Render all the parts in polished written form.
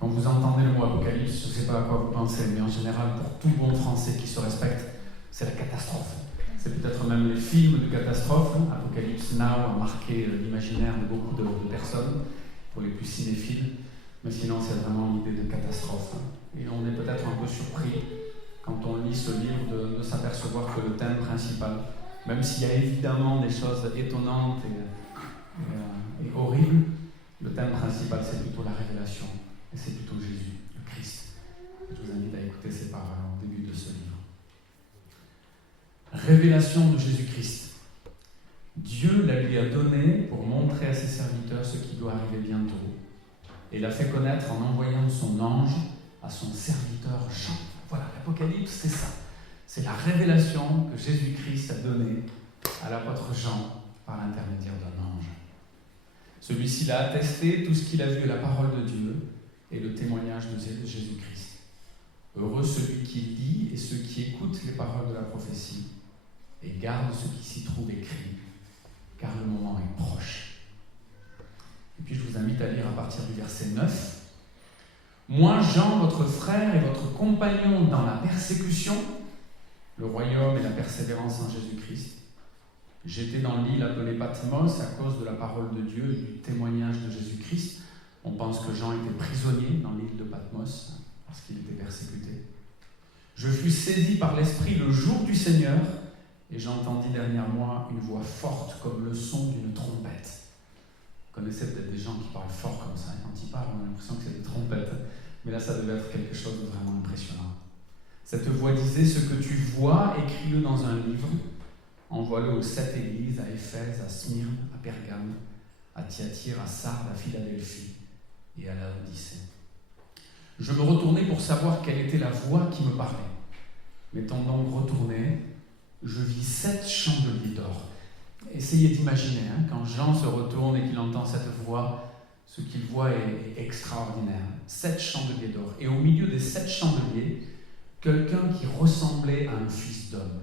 Quand vous entendez le mot apocalypse, je ne sais pas à quoi vous pensez, mais en général, pour tout bon français qui se respecte, c'est la catastrophe. C'est peut-être même les films de catastrophe. Apocalypse Now a marqué l'imaginaire de beaucoup de personnes, pour les plus cinéphiles, mais sinon c'est vraiment l'idée de catastrophe. Et on est peut-être un peu surpris, quand on lit ce livre, de s'apercevoir que le thème principal, même s'il y a évidemment des choses étonnantes et horribles, le thème principal c'est plutôt la révélation. Et c'est plutôt Jésus, le Christ. Je vous invite à écouter ces paroles au début de ce livre. Révélation de Jésus-Christ. Dieu la lui a donnée pour montrer à ses serviteurs ce qui doit arriver bientôt. Et l'a fait connaître en envoyant son ange à son serviteur Jean. Voilà, l'Apocalypse, c'est ça. C'est la révélation que Jésus-Christ a donnée à l'apôtre Jean par l'intermédiaire d'un ange. Celui-ci l'a attesté, tout ce qu'il a vu est la parole de Dieu et le témoignage de Jésus-Christ. Heureux celui qui lit et ceux qui écoutent les paroles de la prophétie et gardent ce qui s'y trouve écrit, car le moment est proche. Et puis je vous invite à lire à partir du verset 9. Moi, Jean, votre frère et votre compagnon dans la persécution, le royaume et la persévérance en Jésus-Christ. J'étais dans l'île appelée Patmos à cause de la parole de Dieu et du témoignage de Jésus-Christ. On pense que Jean était prisonnier dans l'île de Patmos parce qu'il était persécuté. Je fus saisi par l'Esprit le jour du Seigneur et j'entendis derrière moi une voix forte comme le son d'une trompette. Vous connaissez peut-être des gens qui parlent fort comme ça, et quand ils parlent, on a l'impression que c'est des trompettes. Mais là, ça devait être quelque chose de vraiment impressionnant. Cette voix disait « Ce que tu vois, écris-le dans un livre. Envoie-le aux 7 églises, à Éphèse, à Smyrne, à Pergame, à Thyatire, à Sardes, à Philadelphie et à Laodicée. » Je me retournai pour savoir quelle était la voix qui me parlait. M'étant donc retourné, je vis 7 chandeliers d'or. Essayez d'imaginer, quand Jean se retourne et qu'il entend cette voix, ce qu'il voit est extraordinaire. 7 chandeliers d'or. Et au milieu des 7 chandeliers, quelqu'un qui ressemblait à un fils d'homme.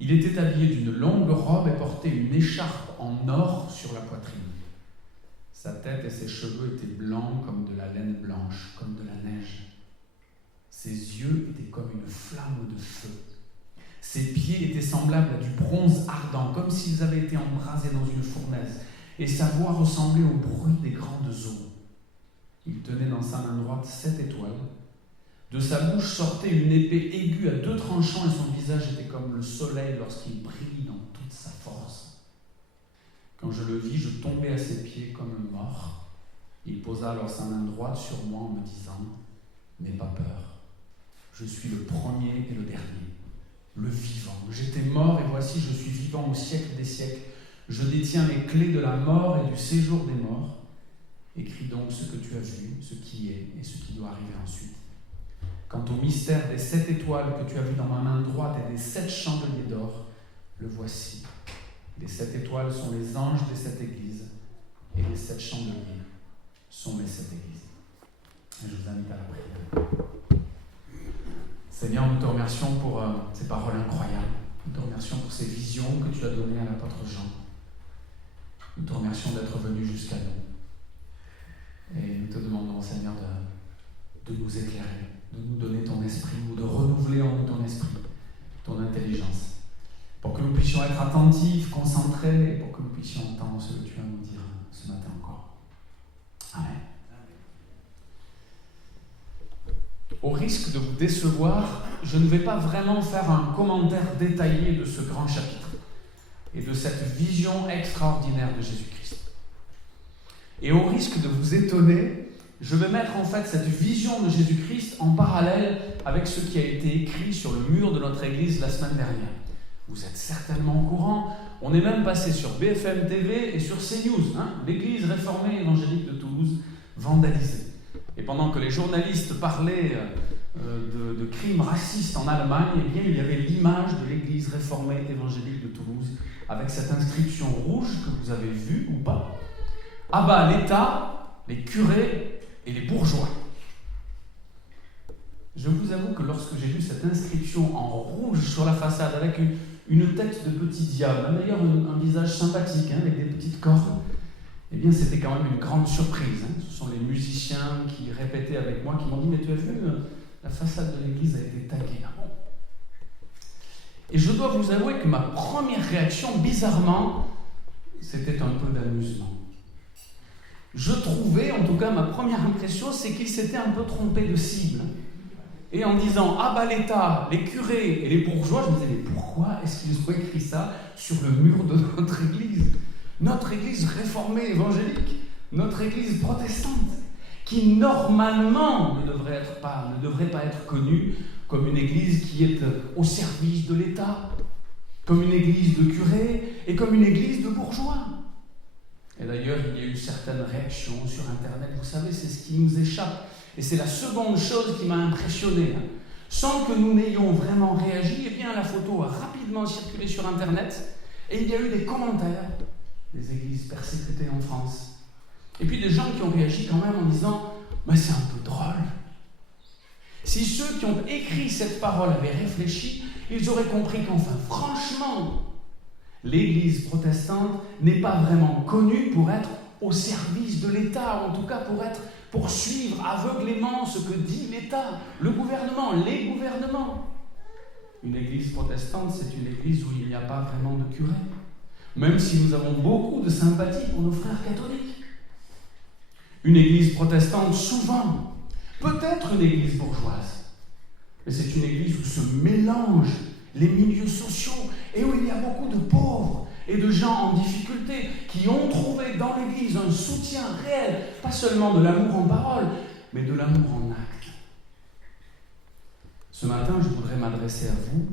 Il était habillé d'une longue robe et portait une écharpe en or sur la poitrine. Sa tête et ses cheveux étaient blancs comme de la laine blanche, comme de la neige. Ses yeux étaient comme une flamme de feu. Ses pieds étaient semblables à du bronze ardent, comme s'ils avaient été embrasés dans une fournaise, et sa voix ressemblait au bruit des grandes eaux. Il tenait dans sa main droite 7 étoiles. De sa bouche sortait une épée aiguë à 2 tranchants, et son visage était comme le soleil lorsqu'il brille dans toute sa force. Quand je le vis, je tombai à ses pieds comme mort. Il posa alors sa main droite sur moi en me disant « N'aie pas peur, je suis le premier et le dernier, le vivant. J'étais mort et voici je suis vivant au siècle des siècles. Je détiens les clés de la mort et du séjour des morts. Écris donc ce que tu as vu, ce qui est et ce qui doit arriver ensuite. Quant au mystère des 7 étoiles que tu as vu dans ma main droite et des 7 chandeliers d'or, le voici. Les 7 étoiles sont les anges des 7 églises et les 7 chandeliers sont les 7 églises. » Et je vous invite à la prière. Seigneur, nous te remercions pour ces paroles incroyables. Nous te remercions pour ces visions que tu as données à l'apôtre Jean. Nous te remercions d'être venu jusqu'à nous. Et nous te demandons, Seigneur, de nous éclairer, de nous donner ton esprit, ou de renouveler en nous ton esprit, ton intelligence, pour que nous puissions être attentifs, concentrés, et pour que nous puissions entendre ce que tu as à nous dire ce matin encore. Amen. Au risque de vous décevoir, je ne vais pas vraiment faire un commentaire détaillé de ce grand chapitre et de cette vision extraordinaire de Jésus-Christ. Et au risque de vous étonner, je vais mettre en fait cette vision de Jésus-Christ en parallèle avec ce qui a été écrit sur le mur de notre église la semaine dernière. Vous êtes certainement au courant, on est même passé sur BFM TV et sur CNews, l'église réformée évangélique de Toulouse vandalisée. Et pendant que les journalistes parlaient de crimes racistes en Allemagne, eh bien, il y avait l'image de l'église réformée évangélique de Toulouse avec cette inscription rouge que vous avez vue ou pas. À bas l'État, les curés et les bourgeois. Je vous avoue que lorsque j'ai lu cette inscription en rouge sur la façade avec une tête de petit diable, d'ailleurs un visage sympathique avec des petites cornes, Eh bien, c'était quand même une grande surprise. Ce sont les musiciens qui répétaient avec moi, qui m'ont dit « Mais tu as vu, la façade de l'église a été taguée. » Ah bon ? Et je dois vous avouer que ma première réaction, bizarrement, c'était un peu d'amusement. Je trouvais, en tout cas ma première impression, c'est qu'ils s'étaient un peu trompés de cible. Et en disant « Ah bah l'État, les curés et les bourgeois », je me disais « Mais pourquoi est-ce qu'ils ont écrit ça sur le mur de notre église ? Notre église réformée évangélique, notre église protestante, qui normalement ne devrait pas être connue comme une église qui est au service de l'État, comme une église de curés et comme une église de bourgeois. » Et d'ailleurs, il y a eu certaines réactions sur Internet. Vous savez, c'est ce qui nous échappe. Et c'est la seconde chose qui m'a impressionné. Sans que nous n'ayons vraiment réagi, eh bien, la photo a rapidement circulé sur Internet. Et il y a eu des commentaires des églises persécutées en France. Et puis des gens qui ont réagi quand même en disant « Mais c'est un peu drôle. » Si ceux qui ont écrit cette parole avaient réfléchi, ils auraient compris qu'enfin, franchement, l'Église protestante n'est pas vraiment connue pour être au service de l'État, ou en tout cas pour suivre aveuglément ce que dit l'État, le gouvernement, les gouvernements. Une Église protestante, c'est une Église où il n'y a pas vraiment de curé, même si nous avons beaucoup de sympathie pour nos frères catholiques. Une Église protestante, souvent, peut-être une Église bourgeoise, mais c'est une Église où se mélangent les milieux sociaux et où il y a beaucoup de pauvres et de gens en difficulté qui ont trouvé dans l'Église un soutien réel, pas seulement de l'amour en parole, mais de l'amour en acte. Ce matin, je voudrais m'adresser à vous,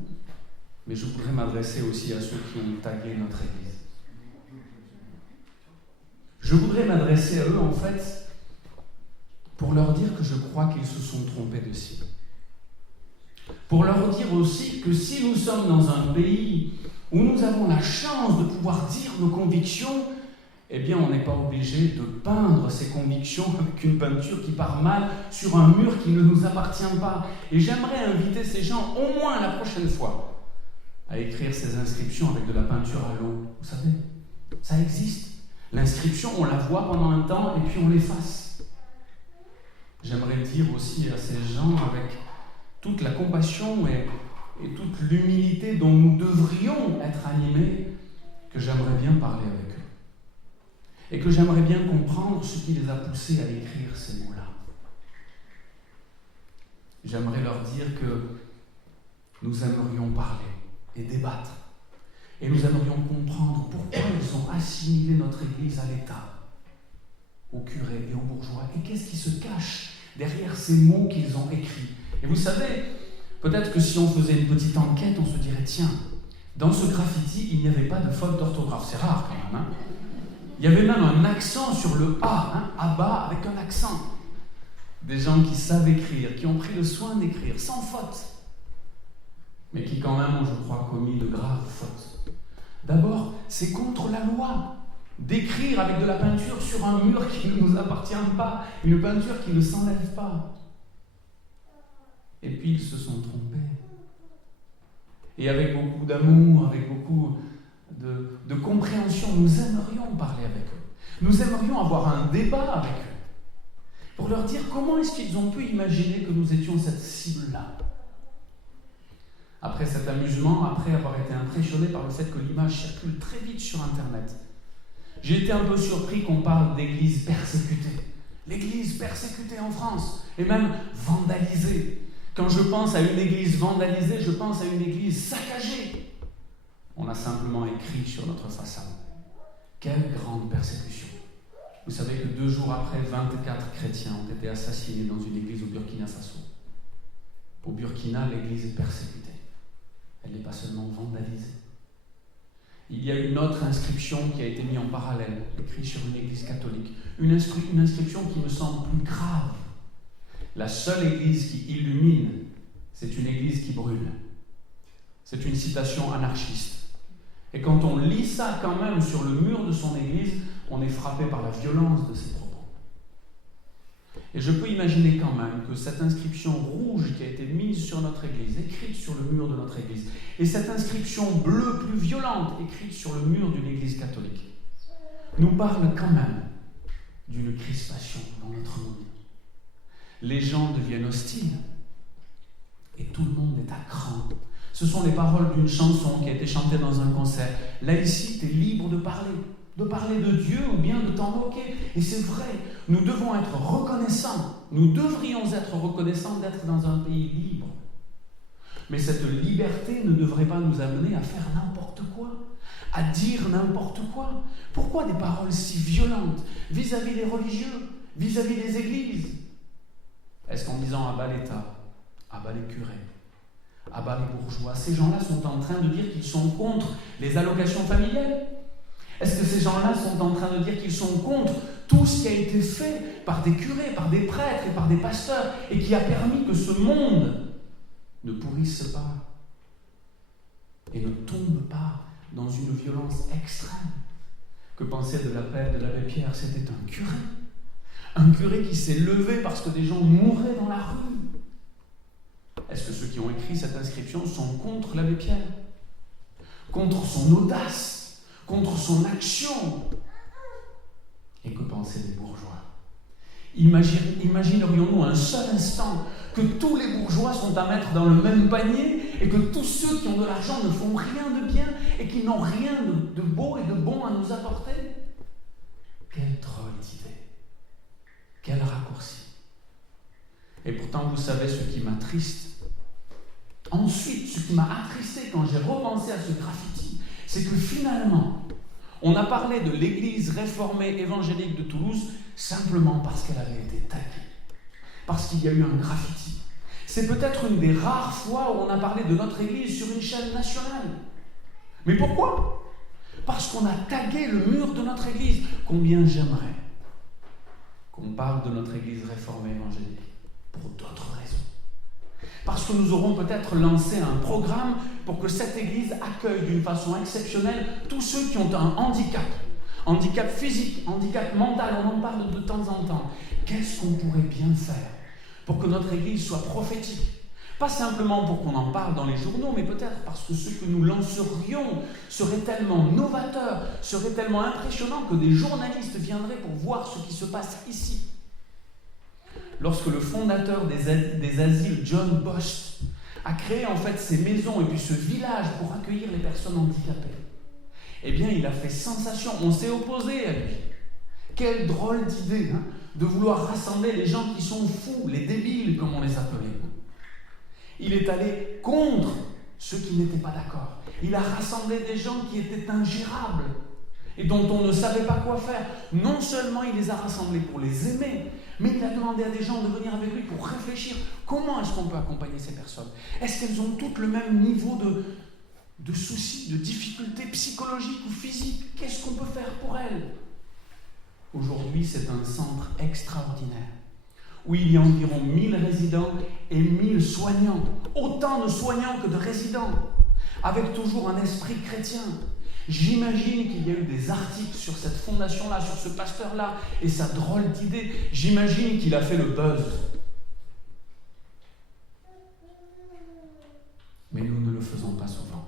mais je voudrais m'adresser aussi à ceux qui ont tagué notre Église. Je voudrais m'adresser à eux, en fait, pour leur dire que je crois qu'ils se sont trompés de cible. Pour leur dire aussi que si nous sommes dans un pays où nous avons la chance de pouvoir dire nos convictions, eh bien on n'est pas obligé de peindre ces convictions avec une peinture qui part mal sur un mur qui ne nous appartient pas. Et j'aimerais inviter ces gens, au moins la prochaine fois, à écrire ces inscriptions avec de la peinture à l'eau. Vous savez, ça existe. L'inscription, on la voit pendant un temps et puis on l'efface. J'aimerais dire aussi à ces gens, avec toute la compassion et toute l'humilité dont nous devrions être animés, que j'aimerais bien parler avec eux. Et que j'aimerais bien comprendre ce qui les a poussés à écrire ces mots-là. J'aimerais leur dire que nous aimerions parler et débattre. Et nous aimerions comprendre pourquoi ils ont assimilé notre Église à l'État, aux curés et aux bourgeois. Et qu'est-ce qui se cache derrière ces mots qu'ils ont écrits. Et vous savez, peut-être que si on faisait une petite enquête, on se dirait, tiens, dans ce graffiti, il n'y avait pas de faute d'orthographe. C'est rare quand même. Il y avait même un accent sur le A, Abba avec un accent. Des gens qui savent écrire, qui ont pris le soin d'écrire, sans faute. Mais qui quand même ont, je crois, commis de graves fautes. D'abord, c'est contre la loi d'écrire avec de la peinture sur un mur qui ne nous appartient pas, une peinture qui ne s'enlève pas. Et puis ils se sont trompés. Et avec beaucoup d'amour, avec beaucoup de compréhension, nous aimerions parler avec eux. Nous aimerions avoir un débat avec eux. Pour leur dire comment est-ce qu'ils ont pu imaginer que nous étions cette cible-là. Après cet amusement, après avoir été impressionné par le fait que l'image circule très vite sur Internet, j'ai été un peu surpris qu'on parle d'église persécutée. L'église persécutée en France, et même vandalisée. Quand je pense à une église vandalisée, je pense à une église saccagée. On a simplement écrit sur notre façade. Quelle grande persécution. Vous savez que 2 jours après, 24 chrétiens ont été assassinés dans une église au Burkina Faso. Au Burkina, l'église est persécutée. Elle n'est pas seulement vandalisée. Il y a une autre inscription qui a été mise en parallèle, écrite sur une église catholique. Une inscription qui me semble plus grave. La seule église qui illumine, c'est une église qui brûle. C'est une citation anarchiste. Et quand on lit ça quand même sur le mur de son église, on est frappé par la violence de ses propos. Et je peux imaginer quand même que cette inscription rouge qui a été mise sur notre église, écrite sur le mur de notre église, et cette inscription bleue plus violente, écrite sur le mur d'une église catholique, nous parle quand même d'une crispation dans notre monde. Les gens deviennent hostiles et tout le monde est à cran. Ce sont les paroles d'une chanson qui a été chantée dans un concert. Là, ici, tu es libre de parler de Dieu ou bien de t'en moquer. Et c'est vrai, nous devons être reconnaissants. Nous devrions être reconnaissants d'être dans un pays libre. Mais cette liberté ne devrait pas nous amener à faire n'importe quoi, à dire n'importe quoi. Pourquoi des paroles si violentes vis-à-vis des religieux, vis-à-vis des églises? Est-ce qu'en disant à bas l'État, à bas les curés, à bas les bourgeois, ces gens-là sont en train de dire qu'ils sont contre les allocations familiales? Est-ce que ces gens-là sont en train de dire qu'ils sont contre tout ce qui a été fait par des curés, par des prêtres et par des pasteurs et qui a permis que ce monde ne pourrisse pas et ne tombe pas dans une violence extrême? Que penser de l'appel de l'abbé Pierre? C'était un curé. Un curé qui s'est levé parce que des gens mouraient dans la rue. Est-ce que ceux qui ont écrit cette inscription sont contre l'abbé Pierre? Contre son audace? Contre son action? Et que penser des bourgeois? Imaginerions-nous un seul instant que tous les bourgeois sont à mettre dans le même panier et que tous ceux qui ont de l'argent ne font rien de bien et qui n'ont rien de beau et de bon à nous apporter? Quelle drôle d'idée! Quel raccourci! Et pourtant, vous savez ce qui m'attriste. Ensuite, ce qui m'a attristé quand j'ai repensé à ce graffiti, c'est que finalement, on a parlé de l'église réformée évangélique de Toulouse simplement parce qu'elle avait été taguée, parce qu'il y a eu un graffiti. C'est peut-être une des rares fois où on a parlé de notre église sur une chaîne nationale. Mais pourquoi? Parce qu'on a tagué le mur de notre église. Combien j'aimerais qu'on parle de notre église réformée évangélique pour d'autres raisons. Parce que nous aurons peut-être lancé un programme pour que cette église accueille d'une façon exceptionnelle tous ceux qui ont un handicap physique, handicap mental, on en parle de temps en temps. Qu'est-ce qu'on pourrait bien faire pour que notre église soit prophétique? Pas simplement pour qu'on en parle dans les journaux, mais peut-être parce que ce que nous lancerions serait tellement novateur, serait tellement impressionnant que des journalistes viendraient pour voir ce qui se passe ici. Lorsque le fondateur des asiles, John Bosch, a créé en fait ces maisons et puis ce village pour accueillir les personnes handicapées, eh bien il a fait sensation, on s'est opposé à lui. Quelle drôle d'idée de vouloir rassembler les gens qui sont fous, les débiles comme on les appelait. Il est allé contre ceux qui n'étaient pas d'accord. Il a rassemblé des gens qui étaient ingérables et dont on ne savait pas quoi faire. Non seulement il les a rassemblés pour les aimer, mais il a demandé à des gens de venir avec lui pour réfléchir. Comment est-ce qu'on peut accompagner ces personnes? Est-ce qu'elles ont toutes le même niveau de soucis, de difficultés psychologiques ou physiques? Qu'est-ce qu'on peut faire pour elles? Aujourd'hui, c'est un centre extraordinaire où il y a environ 1000 résidents et 1000 soignants. Autant de soignants que de résidents, avec toujours un esprit chrétien. J'imagine qu'il y a eu des articles sur cette fondation-là, sur ce pasteur-là, et sa drôle d'idée. J'imagine qu'il a fait le buzz. Mais nous ne le faisons pas souvent.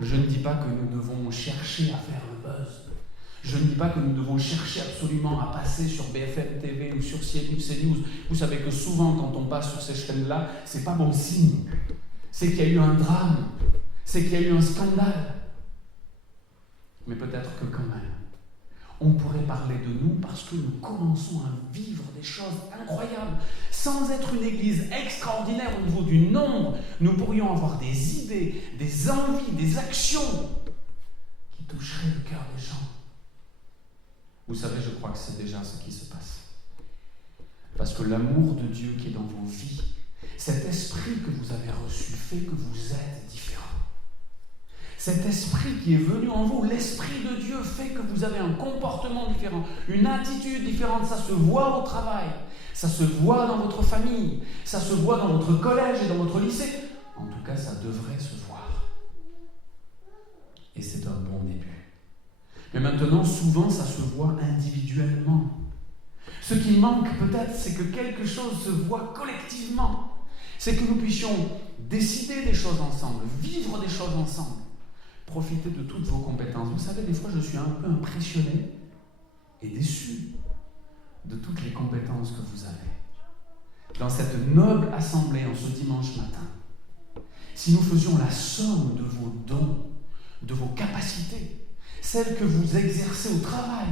Je ne dis pas que nous devons chercher à faire le buzz. Je ne dis pas que nous devons chercher absolument à passer sur BFM TV ou sur CNews. Vous savez que souvent, quand on passe sur ces chaînes-là, c'est pas bon signe. C'est qu'il y a eu un drame. C'est qu'il y a eu un scandale. Mais peut-être que quand même, on pourrait parler de nous parce que nous commençons à vivre des choses incroyables. Sans être une église extraordinaire au niveau du nombre, nous pourrions avoir des idées, des envies, des actions qui toucheraient le cœur des gens. Vous savez, je crois que c'est déjà ce qui se passe. Parce que l'amour de Dieu qui est dans vos vies, cet esprit que vous avez reçu fait que vous êtes différents. Cet esprit qui est venu en vous, l'esprit de Dieu fait que vous avez un comportement différent, une attitude différente. Ça se voit au travail, ça se voit dans votre famille, ça se voit dans votre collège et dans votre lycée. En tout cas, ça devrait se voir. Et c'est un bon début. Mais maintenant, souvent, ça se voit individuellement. Ce qui manque peut-être, c'est que quelque chose se voit collectivement. C'est que nous puissions décider des choses ensemble, vivre des choses ensemble, profiter de toutes vos compétences. Vous savez, des fois, je suis un peu impressionné et déçu de toutes les compétences que vous avez. Dans cette noble assemblée en ce dimanche matin, si nous faisions la somme de vos dons, de vos capacités, celles que vous exercez au travail,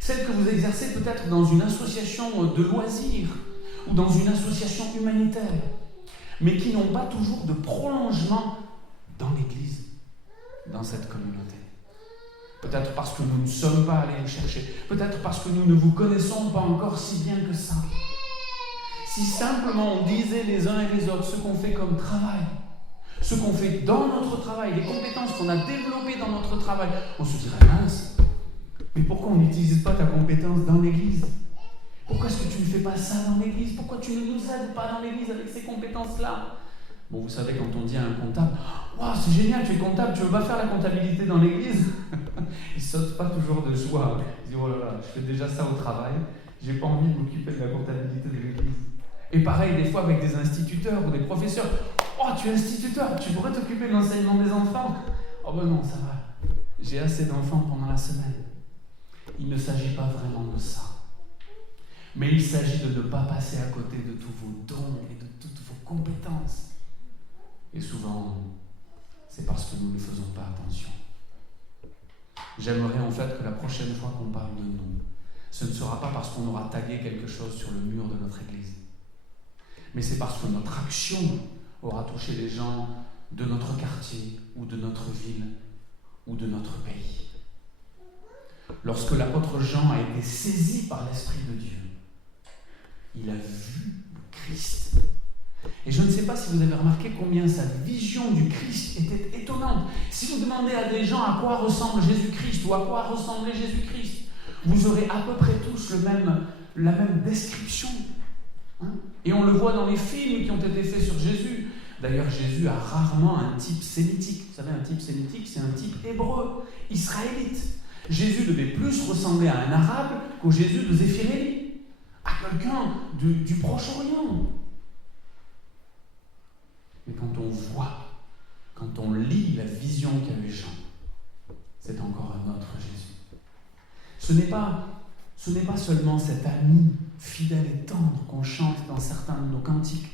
celles que vous exercez peut-être dans une association de loisirs ou dans une association humanitaire, mais qui n'ont pas toujours de prolongement dans l'Église, dans cette communauté. Peut-être parce que nous ne sommes pas allés vous chercher, peut-être parce que nous ne vous connaissons pas encore si bien que ça. Si simplement on disait les uns et les autres ce qu'on fait comme travail, ce qu'on fait dans notre travail, les compétences qu'on a développées dans notre travail, on se dirait mince, mais pourquoi on n'utilise pas ta compétence dans l'Église ? Pourquoi est-ce que tu ne fais pas ça dans l'Église ? Pourquoi tu ne nous aides pas dans l'Église avec ces compétences-là ? Bon, vous savez, quand on dit à un comptable « Waouh, c'est génial, tu es comptable, tu ne veux pas faire la comptabilité dans l'Église ?» Il ne saute pas toujours de joie. Il dit « Oh là là, je fais déjà ça au travail, je n'ai pas envie de m'occuper de la comptabilité de l'Église. » Et pareil, des fois, avec des instituteurs ou des professeurs. « Oh, tu es instituteur, tu pourrais t'occuper de l'enseignement des enfants ?» « Oh ben non, ça va, j'ai assez d'enfants pendant la semaine. » Il ne s'agit pas vraiment de ça. Mais il s'agit de ne pas passer à côté de tous vos dons et de toutes vos compétences. Et souvent, c'est parce que nous ne faisons pas attention. J'aimerais en fait que la prochaine fois qu'on parle de nous, ce ne sera pas parce qu'on aura tagué quelque chose sur le mur de notre église, mais c'est parce que notre action aura touché les gens de notre quartier ou de notre ville ou de notre pays. Lorsque l'apôtre Jean a été saisi par l'Esprit de Dieu, il a vu le Christ. Et je ne sais pas si vous avez remarqué combien sa vision du Christ était étonnante. Si vous demandez à des gens à quoi ressemble Jésus-Christ ou à quoi ressemblait Jésus-Christ, vous aurez à peu près tous la même description. Et on le voit dans les films qui ont été faits sur Jésus. D'ailleurs, Jésus a rarement un type sémitique. Vous savez, un type sémitique, c'est un type hébreu, israélite. Jésus devait plus ressembler à un arabe qu'au Jésus de Zéphiréli, à quelqu'un du Proche-Orient. Mais quand on voit, quand on lit la vision qu'a eu Jean, c'est encore un autre Jésus. Ce n'est pas seulement cet ami fidèle et tendre qu'on chante dans certains de nos cantiques.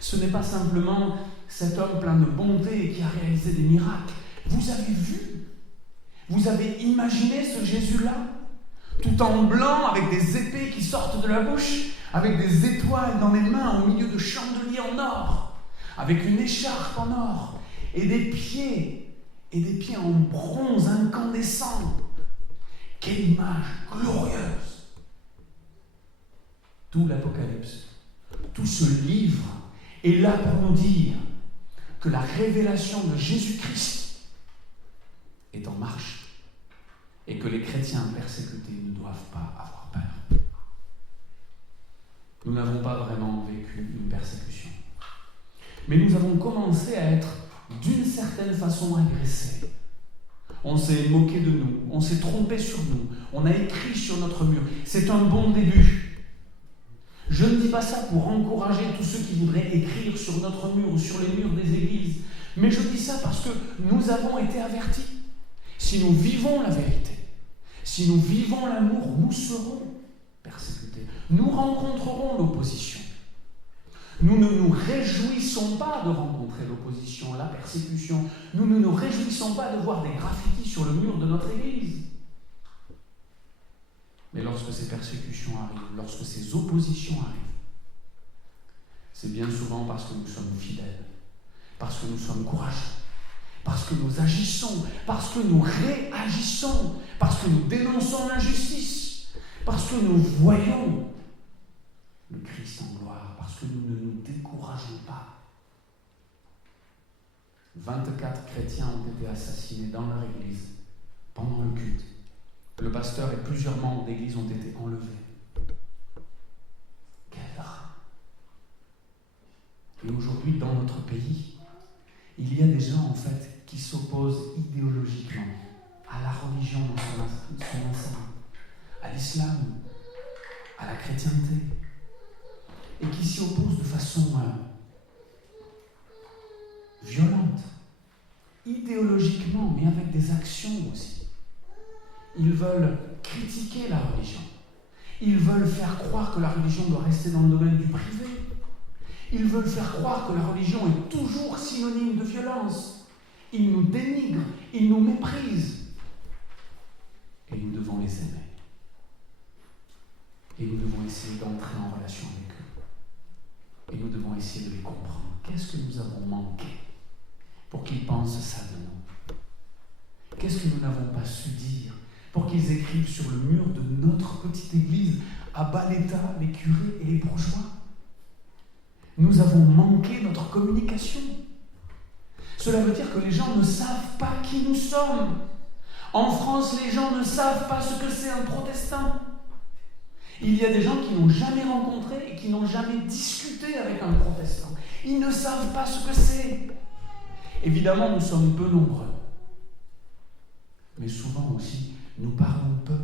Ce n'est pas simplement cet homme plein de bonté qui a réalisé des miracles. Vous avez vu, vous avez imaginé ce Jésus-là, tout en blanc, avec des épées qui sortent de la bouche, avec des étoiles dans les mains, au milieu de chandeliers en or, avec une écharpe en or, et des pieds en bronze incandescent. Quelle image glorieuse! Tout l'Apocalypse, tout ce livre est là pour nous dire que la révélation de Jésus-Christ est en marche et que les chrétiens persécutés ne doivent pas avoir peur. Nous n'avons pas vraiment vécu une persécution, mais nous avons commencé à être d'une certaine façon agressés. On s'est moqué de nous, on s'est trompé sur nous, on a écrit sur notre mur. C'est un bon début. Je ne dis pas ça pour encourager tous ceux qui voudraient écrire sur notre mur ou sur les murs des églises, mais je dis ça parce que nous avons été avertis. Si nous vivons la vérité, si nous vivons l'amour, nous serons persécutés. Nous rencontrerons l'opposition. Nous ne nous réjouissons pas de rencontrer l'opposition, la persécution. Nous ne nous réjouissons pas de voir des graffitis sur le mur de notre église. Mais lorsque ces persécutions arrivent, lorsque ces oppositions arrivent, c'est bien souvent parce que nous sommes fidèles, parce que nous sommes courageux, parce que nous agissons, parce que nous réagissons, parce que nous dénonçons l'injustice, parce que nous voyons le Christ en gloire, parce que nous ne nous décourageons pas. 24 chrétiens ont été assassinés dans leur église pendant le culte. Le pasteur et plusieurs membres d'église ont été enlevés. Quel drame! Et aujourd'hui, dans notre pays, il y a des gens en fait qui s'opposent idéologiquement à la religion dans son enseignement, à l'islam, à la chrétienté, et qui s'y opposent de façon violente, idéologiquement, mais avec des actions aussi. Ils veulent critiquer la religion. Ils veulent faire croire que la religion doit rester dans le domaine du privé. Ils veulent faire croire que la religion est toujours synonyme de violence. Ils nous dénigrent, ils nous méprisent. Et nous devons les aimer. Et nous devons essayer d'entrer en relation avec eux. Et nous devons essayer de les comprendre. Qu'est-ce que nous avons manqué pour qu'ils pensent ça de nous? Qu'est-ce que nous n'avons pas su dire pour qu'ils écrivent sur le mur de notre petite église à bas l'état, les curés et les bourgeois? Nous avons manqué notre communication. Cela veut dire que les gens ne savent pas qui nous sommes. En France, les gens ne savent pas ce que c'est un protestant. Il y a des gens qui n'ont jamais rencontré et qui n'ont jamais discuté avec un protestant. Ils ne savent pas ce que c'est. Évidemment, nous sommes peu nombreux. Mais souvent aussi, nous parlons peu.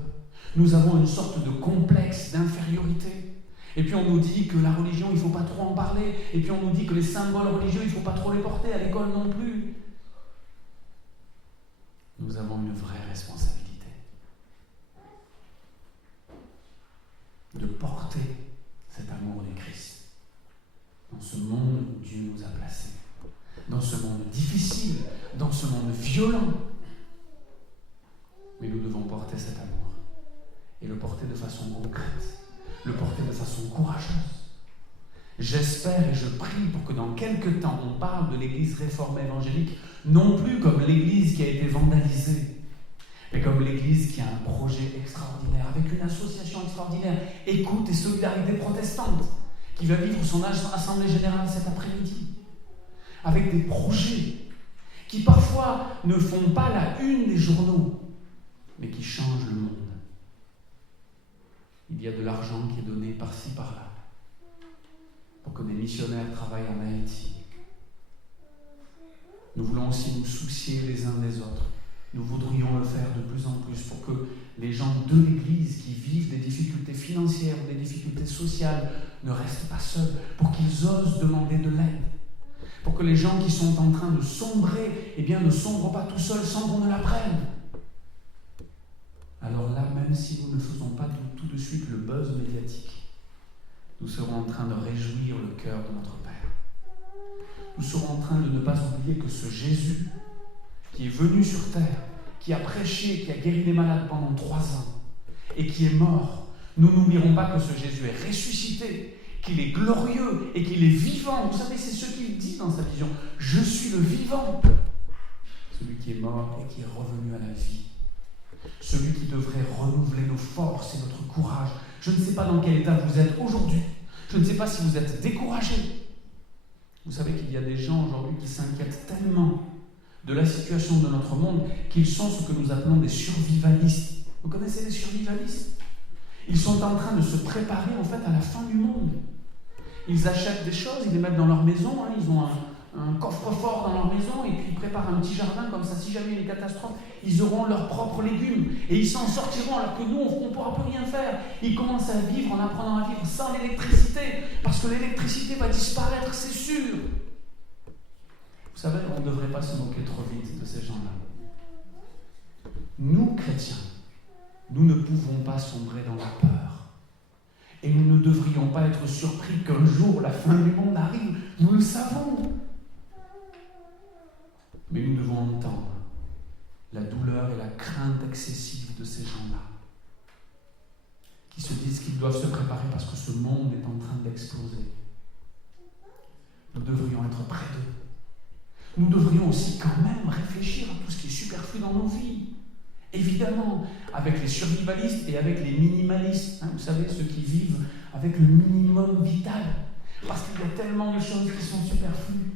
Nous avons une sorte de complexe d'infériorité. Et puis on nous dit que la religion, il ne faut pas trop en parler. Et puis on nous dit que les symboles religieux, il ne faut pas trop les porter, à l'école non plus. Nous avons une vraie responsabilité de porter cet amour du Christ dans ce monde où Dieu nous a placés, dans ce monde difficile, dans ce monde violent. Mais nous devons porter cet amour et le porter de façon concrète, le porter de façon courageuse. J'espère et je prie pour que dans quelques temps, on parle de l'Église réformée évangélique, non plus comme l'Église qui a été vandalisée, mais comme l'Église qui a un projet extraordinaire, avec une association extraordinaire, Écoute et Solidarité Protestante, qui va vivre son assemblée générale cet après-midi, avec des projets qui parfois ne font pas la une des journaux, mais qui changent le monde. Il y a de l'argent qui est donné par-ci, par-là, pour que des missionnaires travaillent en Haïti. Nous voulons aussi nous soucier les uns des autres. Nous voudrions le faire de plus en plus pour que les gens de l'Église qui vivent des difficultés financières ou des difficultés sociales ne restent pas seuls, pour qu'ils osent demander de l'aide. Pour que les gens qui sont en train de sombrer, ne sombrent pas tout seuls sans qu'on ne l'apprenne. Alors là, même si nous ne faisons pas tout de suite le buzz médiatique, nous serons en train de réjouir le cœur de notre Père. Nous serons en train de ne pas oublier que ce Jésus, qui est venu sur terre, qui a prêché, qui a guéri les malades pendant 3 ans, et qui est mort, nous n'oublierons pas que ce Jésus est ressuscité, qu'il est glorieux et qu'il est vivant. Vous savez, c'est ce qu'il dit dans sa vision. Je suis le vivant. Celui qui est mort et qui est revenu à la vie. Celui qui devrait renouveler nos forces et notre courage. Je ne sais pas dans quel état vous êtes aujourd'hui. Je ne sais pas si vous êtes découragés. Vous savez qu'il y a des gens aujourd'hui qui s'inquiètent tellement de la situation de notre monde qu'ils sont ce que nous appelons des survivalistes. Vous connaissez les survivalistes? Ils sont en train de se préparer en fait à la fin du monde. Ils achètent des choses, ils les mettent dans leur maison, ils ont un coffre-fort dans leur maison et puis ils préparent un petit jardin comme ça, si jamais il y a une catastrophe, ils auront leurs propres légumes et ils s'en sortiront alors que nous, on ne pourra plus rien faire. Ils commencent à vivre en apprenant à vivre sans l'électricité parce que l'électricité va disparaître, c'est sûr. Vous savez, on ne devrait pas se moquer trop vite de ces gens-là. Nous, chrétiens, nous ne pouvons pas sombrer dans la peur. Et nous ne devrions pas être surpris qu'un jour la fin du monde arrive. Nous le savons. Mais nous devons entendre la douleur et la crainte excessive de ces gens-là, qui se disent qu'ils doivent se préparer parce que ce monde est en train d'exploser. Nous devrions être près d'eux. Nous devrions aussi quand même réfléchir à tout ce qui est superflu dans nos vies. Évidemment, avec les survivalistes et avec les minimalistes, vous savez, ceux qui vivent avec le minimum vital, parce qu'il y a tellement de choses qui sont superflues.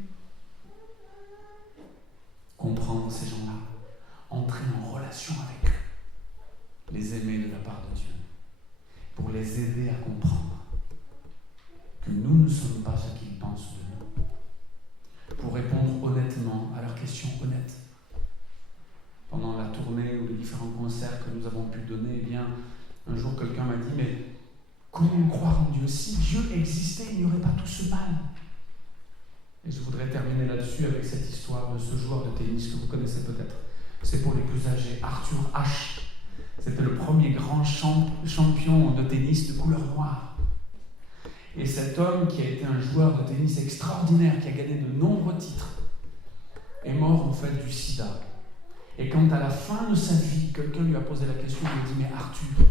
Comprendre ces gens-là, entrer en relation avec eux, les aimer de la part de Dieu, pour les aider à comprendre que nous ne sommes pas ce qu'ils pensent de nous, pour répondre honnêtement à leurs questions honnêtes. Pendant la tournée ou les différents concerts que nous avons pu donner, un jour quelqu'un m'a dit « Mais comment croire en Dieu? Si Dieu existait, il n'y aurait pas tout ce mal. » Et je voudrais terminer là-dessus avec cette histoire de ce joueur de tennis que vous connaissez peut-être. C'est pour les plus âgés, Arthur Ashe. C'était le premier grand champion de tennis de couleur noire. Et cet homme, qui a été un joueur de tennis extraordinaire, qui a gagné de nombreux titres, est mort en fait du sida. Et quand à la fin de sa vie, quelqu'un lui a posé la question, il lui a dit « Mais Arthur,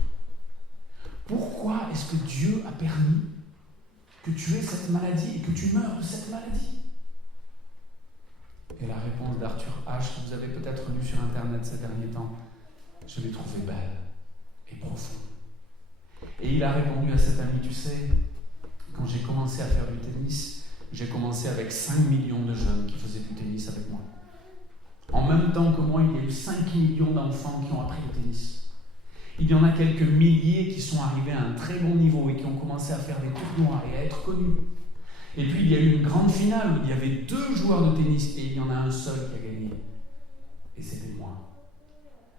pourquoi est-ce que Dieu a permis que tu aies cette maladie et que tu meurs de cette maladie ?» Et la réponse d'Arthur H, que vous avez peut-être lu sur Internet ces derniers temps, je l'ai trouvée belle et profonde. Et il a répondu à cet ami, tu sais, quand j'ai commencé à faire du tennis, j'ai commencé avec 5 millions de jeunes qui faisaient du tennis avec moi. En même temps que moi, il y a eu 5 millions d'enfants qui ont appris le tennis. Il y en a quelques milliers qui sont arrivés à un très bon niveau et qui ont commencé à faire des tournois et à être connus. Et puis il y a eu une grande finale où il y avait 2 joueurs de tennis et il y en a un seul qui a gagné. Et c'était moi.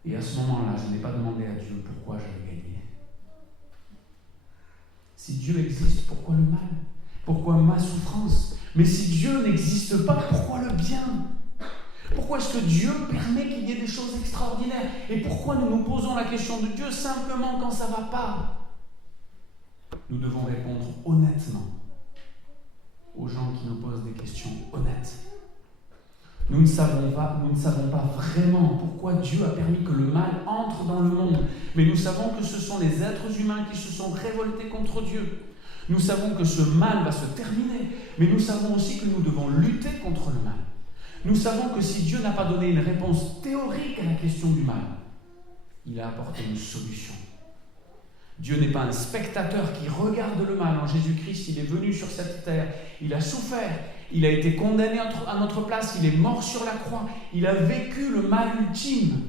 Et à ce moment-là, je n'ai pas demandé à Dieu pourquoi j'avais gagné. Si Dieu existe, pourquoi le mal? Pourquoi ma souffrance? Mais si Dieu n'existe pas, pourquoi le bien? Pourquoi est-ce que Dieu permet qu'il y ait des choses extraordinaires? Et pourquoi nous nous posons la question de Dieu simplement quand ça ne va pas? Nous devons répondre honnêtement aux gens qui nous posent des questions honnêtes. Nous ne savons pas vraiment pourquoi Dieu a permis que le mal entre dans le monde, mais nous savons que ce sont les êtres humains qui se sont révoltés contre Dieu. Nous savons que ce mal va se terminer, mais nous savons aussi que nous devons lutter contre le mal. Nous savons que si Dieu n'a pas donné une réponse théorique à la question du mal, il a apporté une solution. Dieu n'est pas un spectateur qui regarde le mal. En Jésus-Christ, il est venu sur cette terre, il a souffert, il a été condamné à notre place, il est mort sur la croix, il a vécu le mal ultime.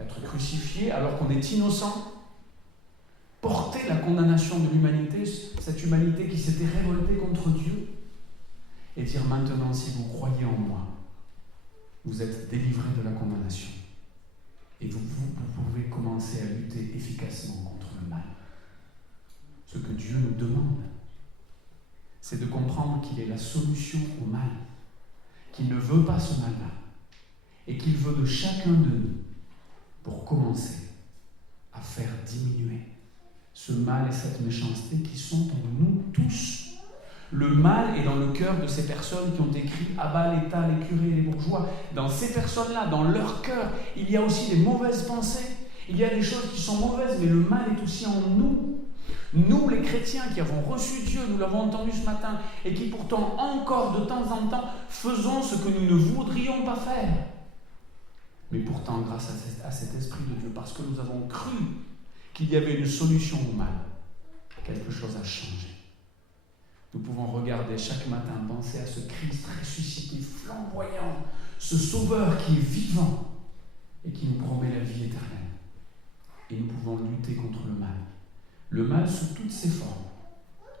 Être crucifié alors qu'on est innocent, porter la condamnation de l'humanité, cette humanité qui s'était révoltée contre Dieu, et dire maintenant, si vous croyez en moi, vous êtes délivrés de la condamnation. Et vous pouvez commencer à lutter efficacement contre le mal. Ce que Dieu nous demande, c'est de comprendre qu'il est la solution au mal, qu'il ne veut pas ce mal-là, et qu'il veut de chacun de nous pour commencer à faire diminuer ce mal et cette méchanceté qui sont en nous tous. Le mal est dans le cœur de ces personnes qui ont écrit « Abat l'État, les curés, les bourgeois ». Dans ces personnes-là, dans leur cœur, il y a aussi des mauvaises pensées. Il y a des choses qui sont mauvaises, mais le mal est aussi en nous. Nous, les chrétiens qui avons reçu Dieu, nous l'avons entendu ce matin, et qui pourtant encore de temps en temps faisons ce que nous ne voudrions pas faire. Mais pourtant, grâce à cet Esprit de Dieu, parce que nous avons cru qu'il y avait une solution au mal, quelque chose a changé. Nous pouvons regarder chaque matin, penser à ce Christ ressuscité, flamboyant, ce Sauveur qui est vivant et qui nous promet la vie éternelle. Et nous pouvons lutter contre le mal. Le mal sous toutes ses formes.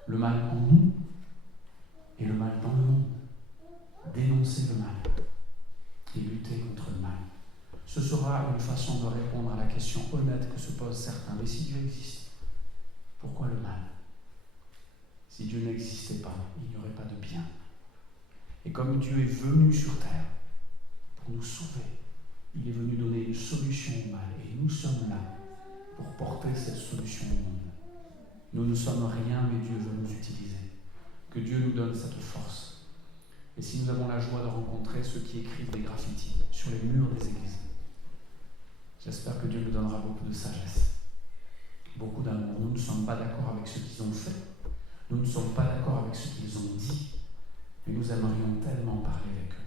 Le mal en nous et le mal dans le monde. Dénoncer le mal et lutter contre le mal. Ce sera une façon de répondre à la question honnête que se posent certains. Mais si Dieu existe, pourquoi le mal? Si Dieu n'existait pas, il n'y aurait pas de bien. Et comme Dieu est venu sur terre pour nous sauver, il est venu donner une solution au mal. Et nous sommes là pour porter cette solution au monde. Nous ne sommes rien, mais Dieu veut nous utiliser. Que Dieu nous donne cette force. Et si nous avons la joie de rencontrer ceux qui écrivent des graffitis sur les murs des églises, j'espère que Dieu nous donnera beaucoup de sagesse, beaucoup d'amour. Nous ne sommes pas d'accord avec ce qu'ils ont fait. Nous ne sommes pas d'accord avec ce qu'ils ont dit, mais nous aimerions tellement parler avec eux.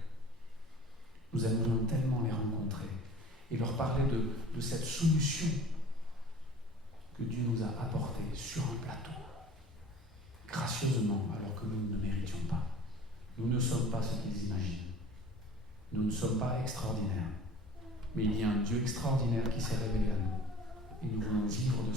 Nous aimerions tellement les rencontrer et leur parler de cette solution que Dieu nous a apportée sur un plateau, gracieusement, alors que nous ne méritions pas. Nous ne sommes pas ce qu'ils imaginent. Nous ne sommes pas extraordinaires, mais il y a un Dieu extraordinaire qui s'est révélé à nous et nous voulons vivre de